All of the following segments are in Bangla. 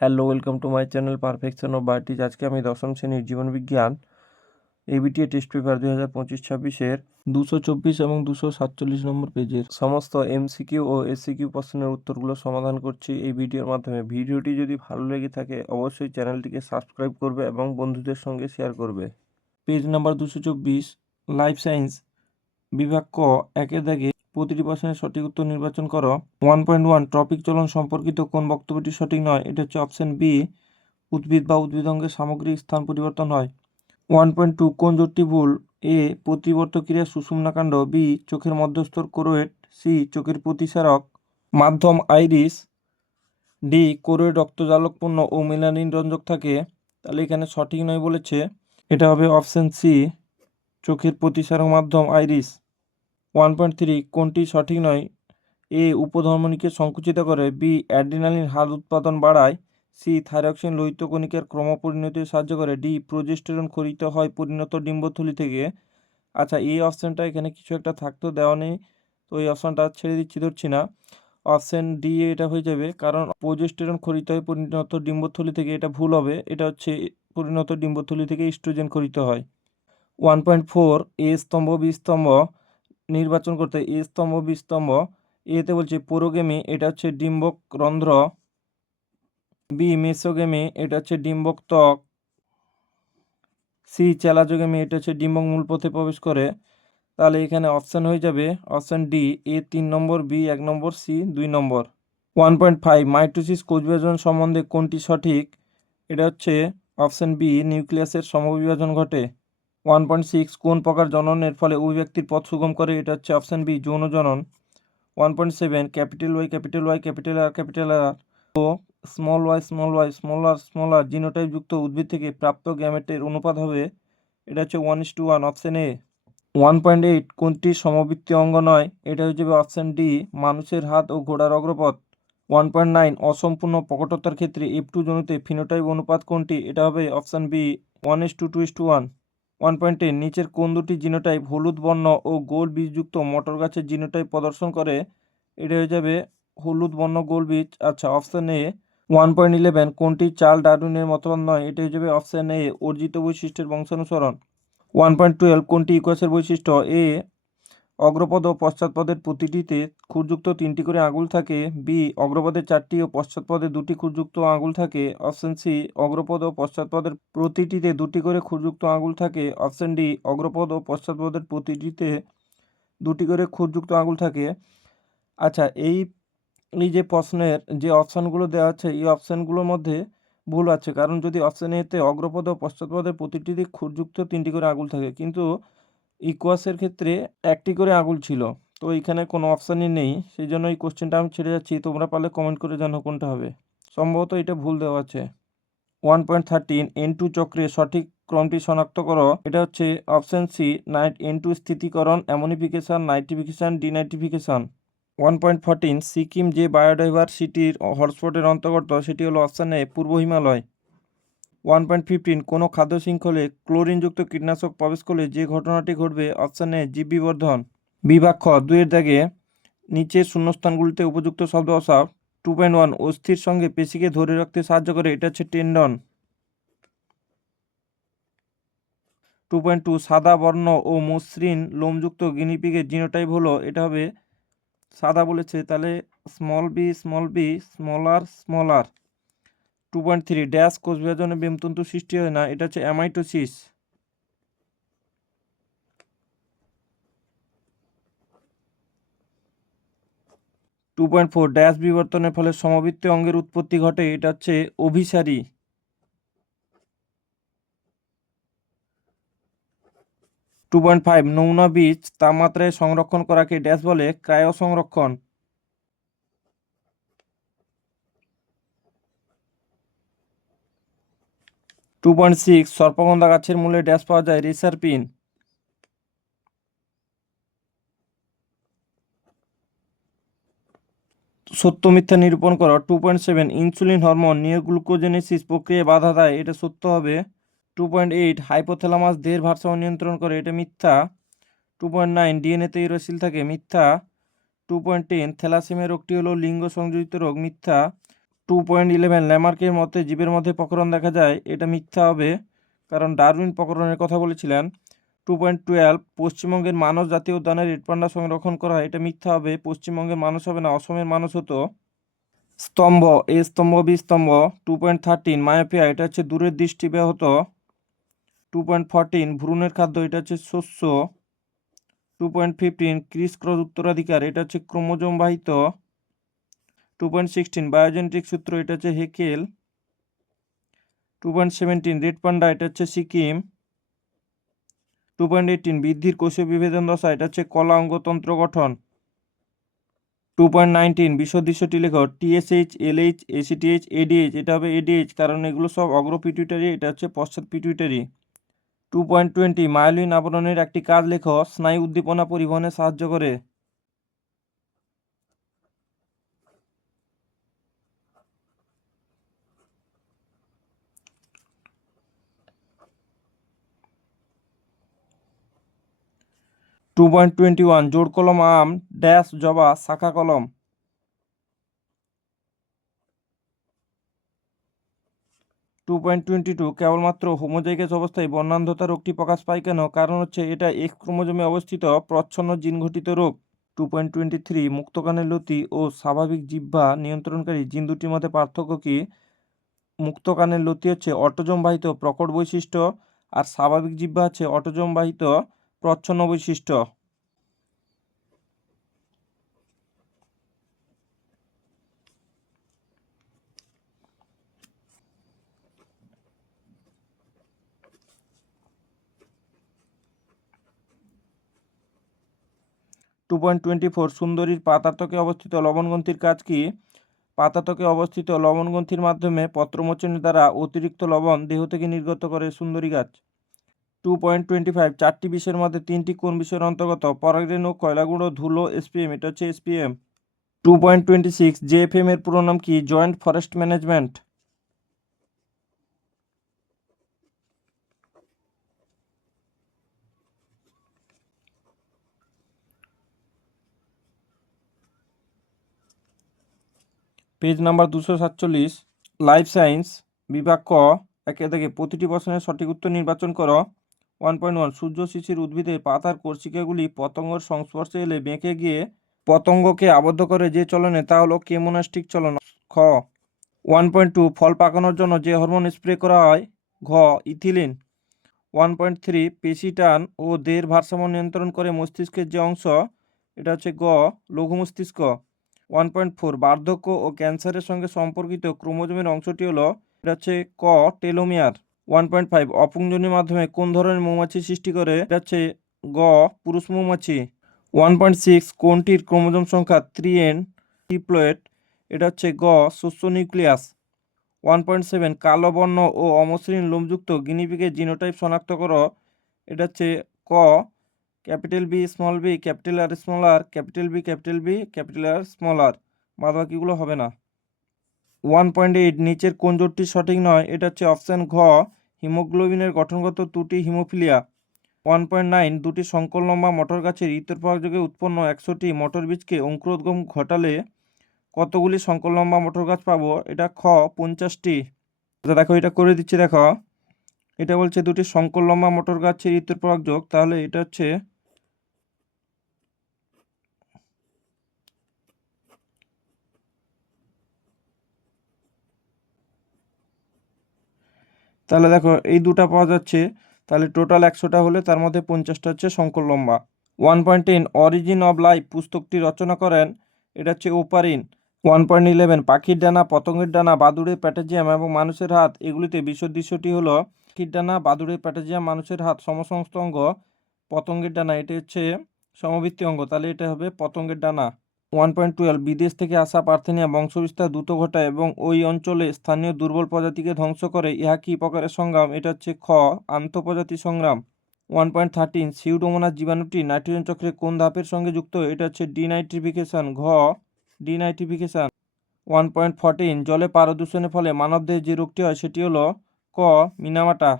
Hello, welcome to my channel perfection of biotics. আজকে আমি দশম শ্রেণীর জীবনবিজ্ঞান এবিটিএ টেস্ট পেপার 2025-26-এর 224 এবং 247 নম্বর পেজের সমস্ত এমসিকিউ ও এসসিকিউ প্রশ্নের উত্তরগুলো সমাধান করছি এই ভিডিওর মাধ্যমে। ভিডিওটি যদি ভালো লেগে থাকে অবশ্যই চ্যানেলটিকে সাবস্ক্রাইব করবে এবং বন্ধুদের সঙ্গে শেয়ার করবে। পেজ নাম্বার 224, লাইফ সায়েন্স, বিভাগ ক, একের দাগে প্রতিটি প্রশ্নের সঠিক উত্তর নির্বাচন করো। 1.1 ট্রপিক চলন সম্পর্কিত কোন বক্তব্যটি সঠিক নয়? এটা হচ্ছে অপশন বি, উদ্ভিদ বা উদ্ভিদঙ্গের সামগ্রিক স্থান পরিবর্তন হয়। 1.2 কোন জোটটি ভুল? এ প্রতিবর্ত ক্রিয়া সুষুম্নাকাণ্ড, বি চোখের মধ্যস্থর কোরোয়েড, সি চোখের প্রতিসারক মাধ্যম আইরিস, ডি কোরোয়েড রক্তজালকপূর্ণ ও মেলানিন রঞ্জক থাকে। তাহলে এখানে সঠিক নয় বলেছে, এটা হবে অপশন সি, চোখের প্রতিসারক মাধ্যম আইরিস। 1.3 কোনটি সঠিক নয়? এ উপধমনীকে সংকুচিত করে, বি অ্যাড্রিনালিন হার উৎপাদন বাড়ায়, সি থাইরক্সিন লোহিত কণিকার ক্রমপরিণতিতে সাহায্য করে, ডি প্রোজেস্টেরন খরিত হয় পরিণত ডিম্বথলি থেকে। আচ্ছা, এই অপশানটা এখানে কিছু একটা থাকতো, দেওয়া নেই, তো এই অপশানটা ছেড়ে দিচ্ছি, ধরছি না। অপশান ডি এটা হয়ে যাবে, কারণ প্রোজেস্টেরন খরিত হয় পরিণত ডিম্বথলি থেকে, এটা ভুল হবে। এটা হচ্ছে পরিণত ডিম্বথলি থেকে ইস্ট্রোজেন খরিত হয়। 1.4 এ স্তম্ভ বি স্তম্ভ নির্বাচন করতে, এ স্তম্ভ বি স্তম্ভ। এতে বলছে পুরোগেমি, এটা হচ্ছে ডিম্বক রন্ধ্র, বি মেসোগেমি, এটা হচ্ছে ডিম্বক ত্বক, সি চ্যালাজোগেমি, এটা হচ্ছে ডিম্বক মূল পথে প্রবেশ করে। তাহলে এখানে অপশান হয়ে যাবে অপশান ডি, এ 3 নম্বর, বি 1 নম্বর, সি 2 নম্বর। 1.5 মাইটোসিস কোষ বিভাজন সম্বন্ধে কোনটি সঠিক? এটা হচ্ছে অপশান বি, নিউক্লিয়াসের সমবিভাজন ঘটে। 1.6 কোন প্রকার জননের ফলে অভিব্যক্তির পথ সুগম করে? এটা হচ্ছে অপশান বি, যৌন জনন। 1.7 capital Y capital Y capital R capital R ও small Y small Y small R genotype যুক্ত উদ্ভিদ থেকে প্রাপ্ত গ্যামেটের অনুপাত হবে, এটা হচ্ছে 1:1, অপশান এ। 1.8 কোনটি সমবৃত্তীয় অঙ্গ নয়? এটা হচ্ছে অপশান ডি, মানুষের হাত ও ঘোড়ার অগ্রপথ। 1.9 অসম্পূর্ণ প্রকটতার ক্ষেত্রে F2 জনিতে ফিনোটাইপ অনুপাত কোনটি? এটা হবে অপশান বি, 1:2:1। 1.10 নিচের কোন দুটি জিনোটাইপ হলুদ বর্ণ ও গোল বীজযুক্ত মটর গাছের জিনোটাইপ প্রদর্শন করে? এটা হয়ে যাবে হলুদ বর্ণ গোল বীজ। আচ্ছা, অপশান এ। 1.11 কোনটি চার্ল ডারউইনের মতবাদ নয়? এটা হয়ে যাবে অপশান এ, অর্জিত বৈশিষ্ট্যের বংশানুসরণ। 1.12 কোনটি ইকুয়াসের বৈশিষ্ট্য? এ অগ্রপদ ও পশ্চাৎপদের প্রতিটিতে খুরযুক্ত 3টি করে আঙুল থাকে, বি অগ্রপদে 4টি ও পশ্চাৎপদে 2টি খুরযুক্ত আঙুল থাকে, অপশান সি অগ্রপদ ও পশ্চাৎপদের প্রতিটিতে 2টি করে খুরযুক্ত আঙুল থাকে, অপশান ডি অগ্রপদ ও পশ্চাৎপদের প্রতিটিতে 2টি করে খুরযুক্ত আঙুল থাকে। আচ্ছা, এই এই যে প্রশ্নের যে অপশানগুলো দেওয়া আছে, এই অপশানগুলোর মধ্যে ভুল আছে, কারণ যদি অপশান এতে অগ্রপদ ও পশ্চাৎপদের প্রতিটিতে খুরযুক্ত 3টি করে আঙুল থাকে, কিন্তু ইকুয়াসের ক্ষেত্রে 1টি করে আঙুল ছিল, তো এখানে কোনো অপশানই নেই, সেই জন্য এই কোশ্চেনটা আমি ছেড়ে যাচ্ছি। তোমরা পারলে কমেন্ট করে জানো কোনটা হবে। সম্ভবত এটা ভুল দেওয়া আছে। 1.13 N2 চক্রের সঠিক ক্রমটি শনাক্ত করো। এটা হচ্ছে অপশান সি, N2 স্থিতিকরণ, অ্যামোনিফিকেশন, নাইট্রিফিকেশন, ডিনাইট্রিফিকেশন। 1.14 সিকিম যে বায়োডাইভার্সিটির হটস্পটের অন্তর্গত, সেটি হলো অপশান এ, পূর্ব হিমালয়। 1.15 কোনো খাদ্য শৃঙ্খলে ক্লোরিনযুক্ত কীটনাশক প্রবেশ করলে যে ঘটনাটি ঘটবে? অপশান এ, জীব বিবর্ধন। বিভাগ খ 2 দাগে নিচের শূন্যস্থানগুলিতে উপযুক্ত শব্দ বসাও। 2.1 অস্থির সঙ্গে পেশিকে ধরে রাখতে সাহায্য করে, এটা হচ্ছে টেন্ডন। 2.2 সাদা বর্ণ ও মসৃণ লোমযুক্ত গিনিপিগের জিনোটাইপ হলো, এটা হবে সাদা বলেছে, তাহলে স্মল বি স্মল আর। 2.3 ড্যাশ কোষ বিভাজনে বেমতন্তু সৃষ্টি হয় না, এটা হচ্ছে অ্যামাইটোসিস। 2.4 ড্যাশ বিবর্তনের ফলে সমবৃত্তীয় অঙ্গের উৎপত্তি ঘটে, এটা হচ্ছে অভিসারী। 2.5 নমুনা বীজ তাপমাত্রায় সংরক্ষণ করাকে ড্যাশ বলে? ক্রায়ো সংরক্ষণ। 2.6 সর্পগন্ধা গাছের মূলে ড্যাশ পাওয়া যায়? রিসারপিন। সত্য মিথ্যা নিরূপণ করো। 2.7 ইনসুলিন হরমোন নিওগ্লুকোজেনেসিস প্রক্রিয়ায় বাধা দেয়, এটা সত্য হবে। 2.8 হাইপোথ্যালামাস দেহের ভারসাম্য নিয়ন্ত্রণ করে, এটা মিথ্যা। 2.9 ডিএনএতে ইউরাসিল থাকে, মিথ্যা। 2.10 থ্যালাসেমিয়া রোগটি হলো লিঙ্গ সংযোজিত রোগ, মিথ্যা। 2.11 ল্যামার্কের মতে জীবের মধ্যে প্রকরণ দেখা যায়, এটা মিথ্যা হবে, কারণ ডারউইন প্রকরণের কথা বলেছিলেন। 2.12 পশ্চিমবঙ্গের মানস জাতীয় উদ্যানে রেড পান্ডা সংরক্ষণ করা হয়, এটা মিথ্যা হবে, পশ্চিমবঙ্গের মানুষ হবে না, অসমের মানুষ হতো। স্তম্ভ, এ স্তম্ভ বি স্তম্ভ। 2.13 মায়োপিয়া, এটা হচ্ছে দূরের দৃষ্টি ব্যাহত। 2.14 ভ্রূণের খাদ্য, এটা হচ্ছে শস্য। 2.15 ক্রিস ক্রস উত্তরাধিকার, এটা হচ্ছে ক্রোমোজোম বাহিত। 2.16 বায়োজেনেটিক সূত্র, এটা হচ্ছে হেকেল। 2.17 রেড পান্ডা, এটা হচ্ছে সিকিম। 2.18 বৃদ্ধির কোষীয় বিভেদন দশা, এটা হচ্ছে কলা অঙ্গতন্ত্র গঠন। 2.19 বিসদৃশ্যটি লেখো। TSH, LH, ACTH, ADH, এটা হবে ADH, কারণ এগুলো সব অগ্র পিটুইটারি, এটা হচ্ছে পশ্চাৎ পিটুইটারি। 2.20 মায়োলিন আবরণের একটি কাজ লেখো। স্নায়ু উদ্দীপনা পরিবহনে সাহায্য করে। 2.21 জোড় কলম আম ড্যাশ জবা শাখা কলম। 2.22 কেবলমাত্র হোমোজাইগাস অবস্থায় বর্ণান্ধতা রোগটি প্রকাশ পায় কেন? কারণ হচ্ছে এটা এক্স ক্রোমোজোমে অবস্থিত প্রচ্ছন্ন জিনঘটিত রোগ। 2.23 মুক্তকানের লতি ও স্বাভাবিক জিহ্বা নিয়ন্ত্রণকারী জিন দুটির মধ্যে পার্থক্য কি? মুক্তকানের লতি হচ্ছে অটোজোম বাহিত প্রকট বৈশিষ্ট্য, আর স্বাভাবিক জিহ্বা হচ্ছে অটোজোম বাহিত প্রচ্ছন্ন বৈশিষ্ট্য। 2.24 সুন্দরীর পাতাত্বকে অবস্থিত লবণগ্রন্থির কাজ কি? পাতাত্বকে অবস্থিত লবণগ্রন্থির মাধ্যমে পত্রমোচনের দ্বারা অতিরিক্ত লবণ দেহ থেকে নির্গত করে সুন্দরী গাছ। 2.25 চারটি বিষয়ের মধ্যে তিনটি কোন বিষয়ের অন্তর্গত? পরাগরেণু, কয়লাগুঁড়ো, ধুলো, SPM, এটা হচ্ছে SPM। 2.26 JFM এর পুরো নাম কি? Joint forest management. Page number 247 life science বিভাগ ক, একে থেকে প্রতিটি প্রশ্নের সঠিক উত্তর নির্বাচন করো। 1.1 সূর্য শিশির উদ্ভিদে পাতার কোষিকাগুলি পতঙ্গের সংস্পর্শে এলে বেঁকে গিয়ে পতঙ্গকে আবদ্ধ করে যে চলনে, তা হলো কেমোনাস্টিক চলন। খ। 1.2 ফল পাকানোর জন্য যে হরমোন স্প্রে করা হয়? ঘ ইথিলিন। 1.3 পেশি টান ও দেহের ভারসাম্য নিয়ন্ত্রণ করে মস্তিষ্কের যে অংশ, এটা হচ্ছে গ লঘু মস্তিষ্ক। 1.4 বার্ধক্য ও ক্যান্সারের সঙ্গে সম্পর্কিত ক্রোমোজোমের অংশটি হলো, এটা হচ্ছে ক টেলোমিয়ার। 1.5 অপুংজনির মাধ্যমে কোন ধরনের মৌমাছি সৃষ্টি করে? এটা হচ্ছে গ পুরুষ মৌমাছি। 1.6 কোনটির ক্রোমোজোম সংখ্যা 3n ডিপ্লয়েড? এটা হচ্ছে গ শস্য নিউক্লিয়াস। 1.7 কালো বর্ণ ও অমসৃণ লোমযুক্ত গিনিপিগের জিনোটাইপ শনাক্ত করো। এটা হচ্ছে ক capital B small B, capital R small R, capital B capital B, capital R small R, বাদ বাকিগুলো হবে না। 1.8 নিচের কোন জোটটি সঠিক নয়? এটা হচ্ছে অপশান ঘ হিমোগ্লোবিনের গঠনগত ত্রুটি হিমোফিলিয়া। 1.9 দুটি সংকর লম্বা মটর গাছের ইতরপ্রাকযোগে উৎপন্ন 100টি মটর বীজকে অঙ্কুরোদ্গম ঘটালে কতগুলি সংকর লম্বা মটর গাছ পাবো? এটা খ 50টি। দেখো এটা করে দিচ্ছি, দেখো এটা বলছে দুটি সংকর লম্বা মটর গাছের ইতরপ্রাকযোগ, তাহলে এটা হচ্ছে তাহলে দেখো এই দুটা পাওয়া যাচ্ছে, তাহলে টোটাল 100টা হলে তার মধ্যে 50টা হচ্ছে সংকর লম্বা। 1.10 অরিজিন অব লাইফ পুস্তকটি রচনা করেন? এটা হচ্ছে ওপারিন। 1.11 পাখির ডানা, পতঙ্গের ডানা, বাদুড়ের প্যাটেজিয়াম এবং মানুষের হাত, এগুলিতে বিসদৃশ্যটি হলো পাখির ডানা, বাদুড়ের প্যাটেজিয়াম, মানুষের হাত সমসমস্ত অঙ্গ, পতঙ্গের ডানা এটি হচ্ছে সমবৃত্তি অঙ্গ, তাহলে এটা হবে পতঙ্গের ডানা। 1.12 বিদেশ থেকে আসা পার্থেনিয়া বংশবিস্তার দ্রুত ঘটায় এবং ওই অঞ্চলে স্থানীয় দুর্বল প্রজাতিকে ধ্বংস করে, ইহা কি প্রকারের সংগ্রাম? এটা হচ্ছে খ আন্তঃপ্রজাতি সংগ্রাম। 1.13 সিউডোমোনাস জীবাণুটি নাইট্রোজেন চক্রে কোন ধাপের সঙ্গে যুক্ত? এটা হচ্ছে ডিনাইট্রিফিকেশন, ঘ ডিনাইট্রিফিকেশন। 1.14 জলে পারদূষণের ফলে মানবদেহে যে রোগটি হয় সেটি হলো ক মিনামাটা।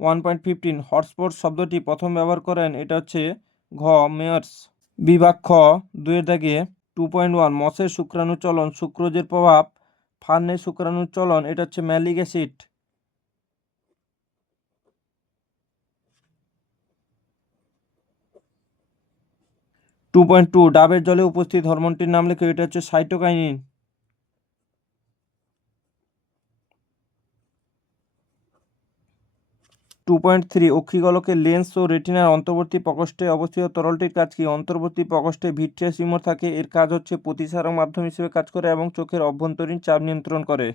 1.15 হটস্পট শব্দটি প্রথম ব্যবহার করেন? এটা হচ্ছে ঘ মেয়ার্স। বিভাগ খ 2 এর দাগে 2.1 মশের শুক্রাণু চলন সুক্রোজের প্রভাব ফার্নের শুক্রাণুর চলন, এটা হচ্ছে ম্যালিক অ্যাসিড। 2.2 ডাবের জলে উপস্থিত হরমোনটির নাম লেখো, এটা হচ্ছে সাইটোকাইনিন। 2.3 অক্ষিগোলকের লেন্স ও রেটিনার অন্তর্বর্তী প্রকোষ্ঠে অবস্থিত তরলটির কাজ কি? অন্তর্বর্তী প্রকোষ্ঠে ভিট্রিয়াস হিউমার থাকে, এর কাজ হচ্ছে প্রতিসারক মাধ্যম হিসেবে কাজ করে এবং চোখের অভ্যন্তরীণ চাপ নিয়ন্ত্রণ করে।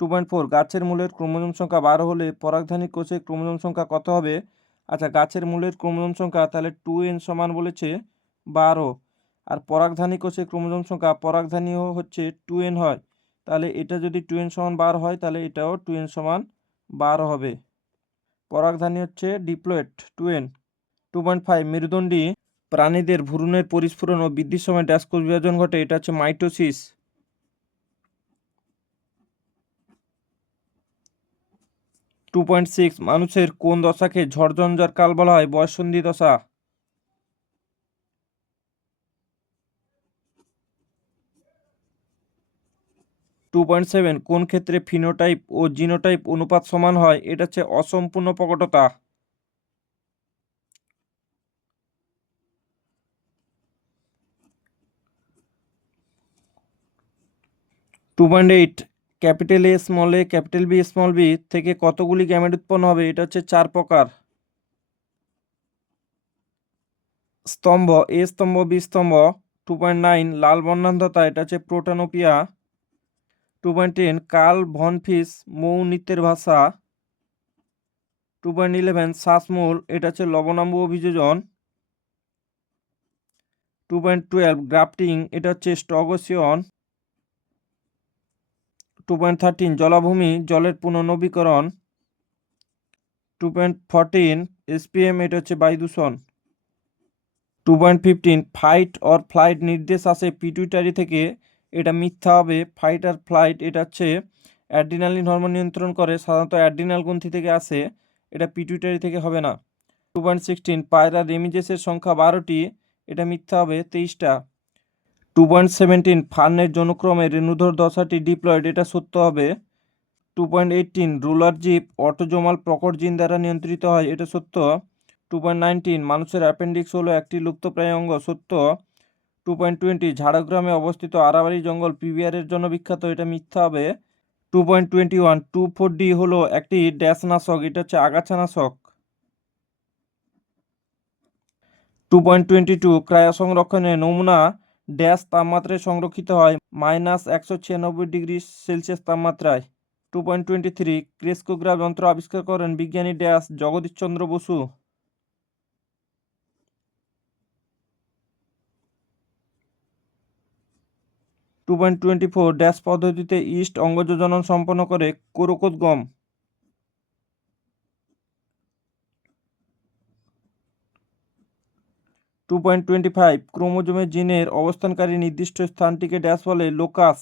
টু পয়েন্ট ফোর গাছের মূলের ক্রোমোজোম সংখ্যা 12 হলে পরাগধানী কোষের ক্রোমোজোম সংখ্যা কত হবে? আচ্ছা, গাছের মূলের ক্রোমোজোম সংখ্যা তাহলে 2n সমান বলেছে 12, আর পরাগধানী কোষের ক্রোমোজোম সংখ্যা, পরাগধানীও হচ্ছে 2n হয়, তাহলে এটা যদি 2n সমান 12 হয় তাহলে এটাও 2n সমান 12 হবে। পরাগধানী হচ্ছে ডিপ্লয়েড 2n। 2.5 মেরুদণ্ডী প্রাণীদের ভ্রূণের পরিস্ফুরণ ও বৃদ্ধির সময় ড্যাশ কোষ বিভাজন ঘটে, এটা হচ্ছে মাইটোসিস। 2.6 মানুষের কোন দশাকে ঝড়ঝঞ্ঝার কাল বলা হয়? বয়ঃসন্ধি দশা। 2.7 কোন ক্ষেত্রে ফিনোটাইপ ও জিনোটাইপ অনুপাত সমান হয়? এটা হচ্ছে অসম্পূর্ণ প্রকটতা। 2.8 capital A small A capital B small B থেকে কতগুলি গ্যামেট উৎপন্ন হবে? এটা হচ্ছে 4 প্রকার। স্তম্ভ, এ স্তম্ভ বি স্তম্ভ। 2.9 লাল বর্ণান্ধতা, এটা হচ্ছে প্রোটানোপিয়া। 2.10 কার্ল ভন ফিস মৌ নৃত্যের ভাষা। 2.11 শ্বাসমূল, এটা হচ্ছে লবণাম্ব অভিযোজন। 2.12 গ্রাফটিং, এটা হচ্ছে স্টগোসিয়ন। 2.13 জলাভূমি জলের পুনর্নবীকরণ। 2.14 SPM, এটা হচ্ছে বায়ু দূষণ। 2.15 ফাইট অর ফ্লাইট নির্দেশ আসে পিটুইটারি থেকে, এটা মিথ্যা হবে। ফাইট আর ফ্লাইট এটা হচ্ছে অ্যাড্রিনালিন হরমোন নিয়ন্ত্রণ করে, সাধারণত অ্যাড্রিনাল গ্রন্থি থেকে আসে, এটা পিটুইটারি থেকে হবে না। 2.16 পায়রা রেমিজেসের সংখ্যা 12টি, এটা মিথ্যা হবে 23টা। 2.17 ফার্নের যৌনক্রমে রেণুধর দশাটি ডিপ্লয়েড, এটা সত্য হবে। 2.18 রুলার জিপ অটোজোমাল প্রকট জিন দ্বারা নিয়ন্ত্রিত হয়, এটা সত্য। 2.19 মানুষের অ্যাপেন্ডিক্স হলো একটি লুপ্তপ্রায় অঙ্গ, সত্য। 2.20 ঝাড়গ্রামে অবস্থিত আরাবাড়ি জঙ্গল পিভিআরের জন্য বিখ্যাত, এটা মিথ্যা হবে। 2.21 2,4-D হলো একটি ড্যাশ নাশক, এটা হচ্ছে আগাছা নাশক। 2.22 ক্রায়ো সংরক্ষণে নমুনা ড্যাশ তাপমাত্রায় সংরক্ষিত হয়? -196 ডিগ্রি সেলসিয়াস তাপমাত্রায়। 2.23 ক্রেস্কোগ্রাফ যন্ত্র আবিষ্কার করেন বিজ্ঞানী ড্যাশ জগদীশচন্দ্র বসু। 2.24 ড্যাশ পদ্ধতিতে ইস্ট অঙ্গজনন সম্পন্ন করে? কোরোকোদ গম। 2.25 ক্রোমোজোমে জিনের অবস্থানকারী নির্দিষ্ট স্থানটিকে ড্যাশ বলে? লোকাস।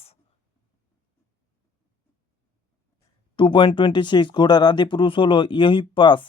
2.26 ঘোড়ার আদি পুরুষ হলো ইওহিপ্পাস।